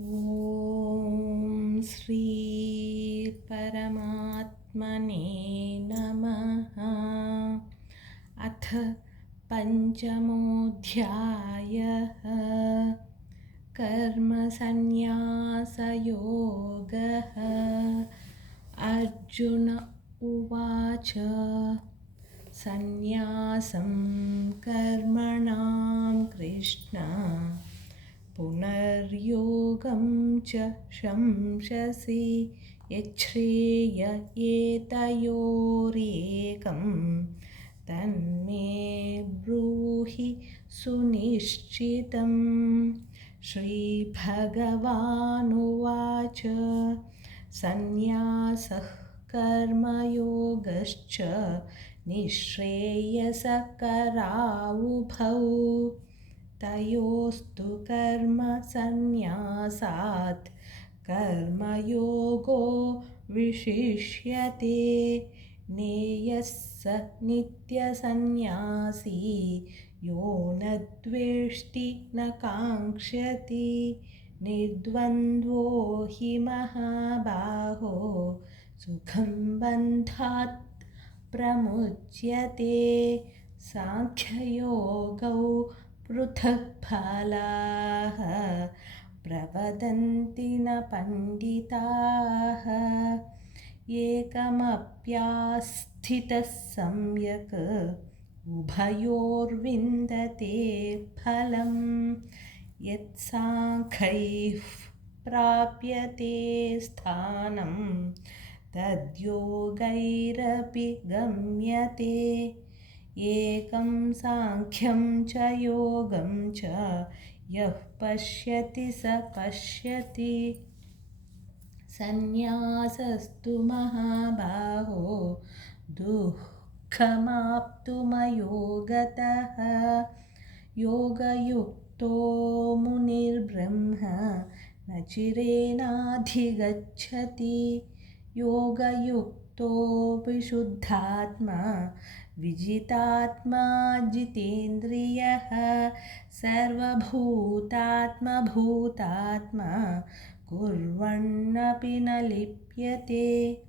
ॐ श्री परमात्मने नमः। अथ पञ्चमोऽध्यायः। कर्मसन्न्यासयोगः। अर्जुन उवाच सन्न्यासं कर्मणां कृष्ण पुनर्योगं च शंससि यच्छ्रेय एतयोरेकं तन्मे ब्रूहि सुनिश्चितम्। श्रीभगवानुवाच सन्न्यासः कर्मयोगश्च निःश्रेयसकरावुभौ तयोस्तु कर्मसन्न्यासात् कर्मयोगो विशिष्यते। ज्ञेयः स नित्यसन्न्यासी यो न द्वेष्टि न काङ्क्षति निर्द्वन्द्वो हि महाबाहो सुखं बन्धात् प्रमुच्यते। सांख्ययोगौ पृथक् फलाः प्रवदन्ति न पण्डिताः एकमप्यास्थितः सम्यक् उभयोर्विन्दते फलं यत्साङ्ख्यैः प्राप्यते स्थानं तद्योगैरपि गम्यते। एकं साङ्ख्यं च योगं च यः पश्यति स पश्यति। सन्न्यासस्तु महाबाहो दुःखमाप्तुमयो गतः योगयुक्तो मुनिर्ब्रह्म न चिरेणाधिगच्छति। योगयुक्तो विशुद्धात्मा विजितात्मा जितेन्द्रियः सर्वभूतात्मभूतात्मा कुर्वन्नपि न लिप्यते।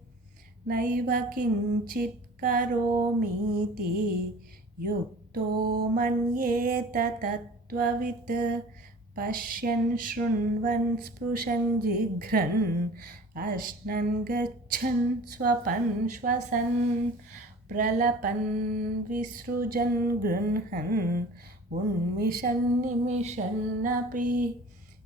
नैव किञ्चित् करोमीति युक्तो मन्येत तत्त्ववित् पश्यन् शृण्वन् स्पृशन् जिघ्रन् अश्नन् गच्छन् स्वपन् श्वसन् प्रलपन् विसृजन् गृह्णन् उन्मिषन् निमिषन्नपि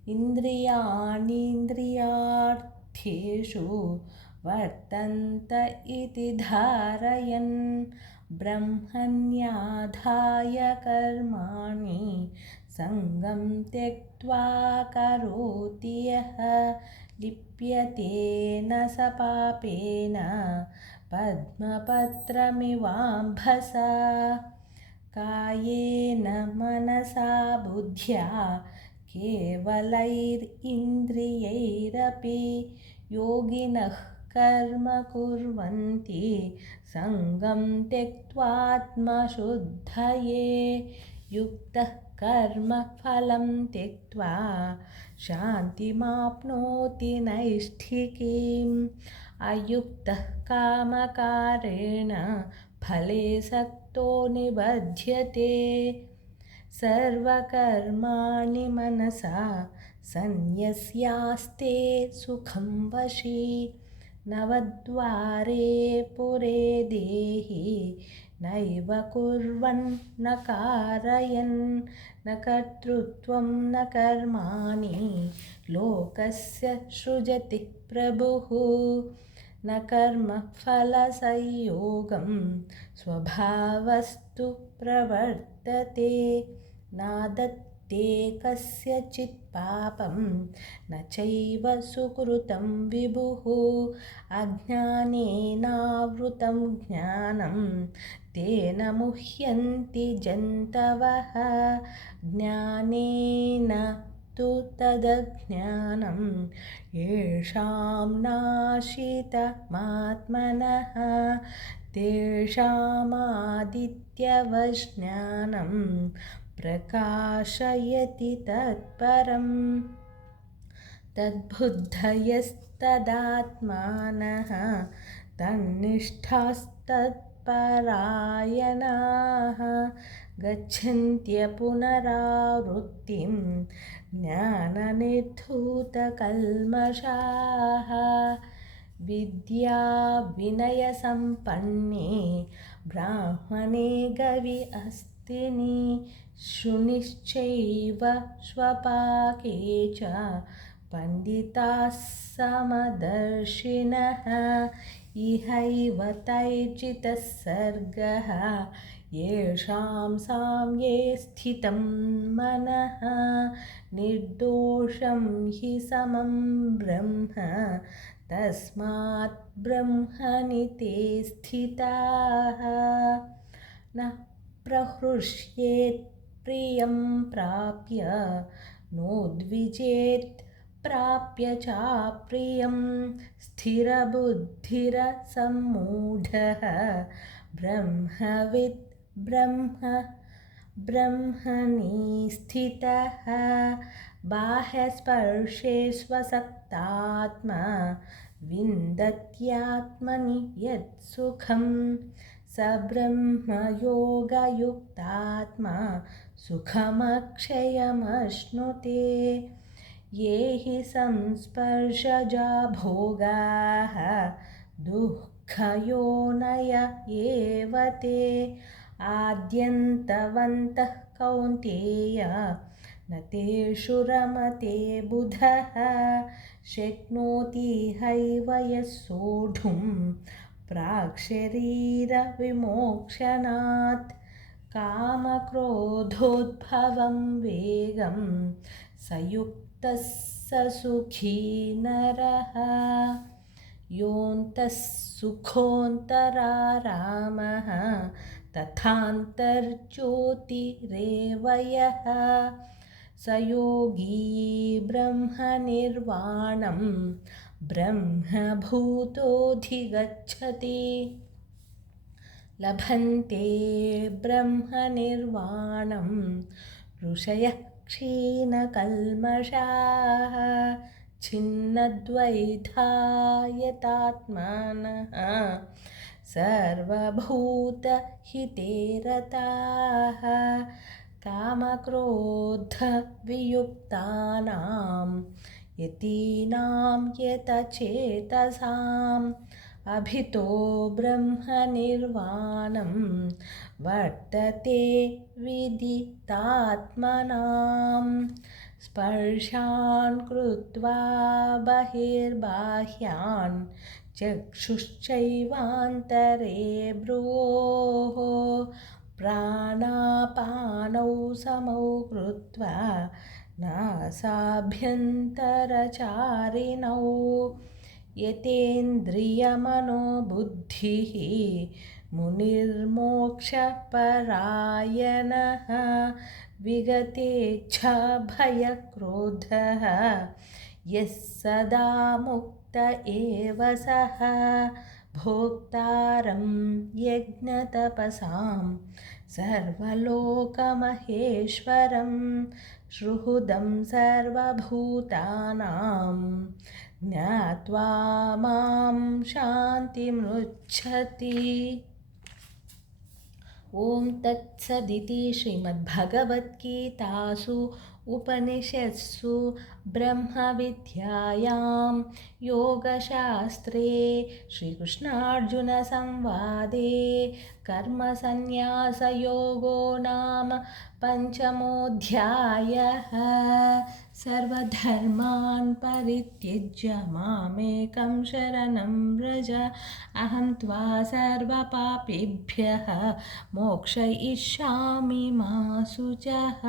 इन्द्रियाणीन्द्रियार्थेषु वर्तन्त इति धारयन् ब्रह्मण्याधाय कर्माणि सङ्गं त्यक्त्वा करोति यः लिप्यते न स पापेन पद्मपत्रमिवाम्भसा। कायेन मनसा बुद्ध्या केवलैरिन्द्रियैरपि योगिनः कर्म कुर्वन्ति सङ्गं त्यक्त्वात्मशुद्धये। युक्तः कर्म फलं त्यक्त्वा शान्तिमाप्नोति नैष्ठिकीम्। अयुक्तः कामकारेण फले सक्तो निबध्यते। सर्वकर्माणि मनसा सन्न्यस्यास्ते सुखं वशी। नवद्वारे पुरे देहि नैव कुर्वन् न कारयन् न कर्तृत्वं न कर्माणि लोकस्य सृजति प्रभुः। न कर्मफलसंयोगं स्वभावस्तु प्रवर्तते। नादत्ते कस्यचित् पापं न चैव सुकृतं विभुः। अज्ञानेनावृतं ज्ञानं तेन मुह्यन्ति जन्तवः। ज्ञानेन तु तदज्ञानं येषां नाशितमात्मनः तेषामादित्यवज्ञानं प्रकाशयति तत्परम्। तद्बुद्धयस्तदात्मानः तन्निष्ठास्तत्परायणाः गच्छन्त्यपुनरावृत्तिं ज्ञाननिर्धूतकल्मषाः विद्या विनयसम्पन्ने ब्राह्मणे गवि अस्तिनि शुनिश्चैव स्वपाके च पण्डिताः समदर्शिनः इहैव तैर्जितः सर्गः येषां साम्ये स्थितं मनः निर्दोषं हि समं ब्रह्म तस्मात् ब्रह्मणि ते स्थिताः न प्रहृष्येत् प्रियं प्राप्य नोद्विजेत् प्राप्य चाप्रियं स्थिरबुद्धिरसम्मूढः ब्रह्मविद् ब्रह्मणि स्थितः बाह्यस्पर्शेष्वसक्तात्मा विन्दत्यात्मनि यत् सुखं स ब्रह्मयोगयुक्तात्मा सुखमक्षयमश्नुते ये हि संस्पर्शजा भोगाः दुःखयोनय एव ते आद्यन्तवन्तः कौन्तेय न तेषु रमते बुधः शक्नोति हैव यः सोढुं प्राक्शरीरविमोक्षणात् कामक्रोधोद्भवं वेगं स युक्तः स सुखी नरः योऽन्तः सुखोऽन्तरारामः तथान्तर्ज्योतिरेव यः स योगी ब्रह्मनिर्वाणं ब्रह्मभूतोऽधिगच्छति लभन्ते ब्रह्मनिर्वाणं ऋषयः क्षीणकल्मषाः छिन्नद्वैधायतात्मानः सर्वभूतहिते रताः कामक्रोधवियुक्तानां यतीनां यतचेतसाम् अभितो ब्रह्मनिर्वाणं वर्तते विदितात्मनां स्पर्शान् कृत्वा बहिर्बाह्यान् चक्षुश्चैवान्तरे भ्रुवोः प्राणापानौ समौ कृत्वा नासाभ्यन्तरचारिणौ यतेन्द्रियमनोबुद्धिः मुनिर्मोक्षपरायणः विगतेच्छभयक्रोधः यः सदा मुक्त एव सः भोक्तारं यज्ञतपसां सर्वलोकमहेश्वरं सुहृदं सर्वभूतानां ज्ञात्वा मां शान्तिमृच्छति। ॐ तत्सदिति श्रीमद्भगवद्गीतासु उपनिषत्सु ब्रह्मविद्यायां योगशास्त्रे श्रीकृष्णार्जुनसंवादे कर्मसन्न्यासयोगो नाम पञ्चमोऽध्यायः। सर्वधर्मान् परित्यज्य मामेकं शरणं व्रज अहं त्वा सर्वपापेभ्यः मोक्षयिष्यामि मा शुचः।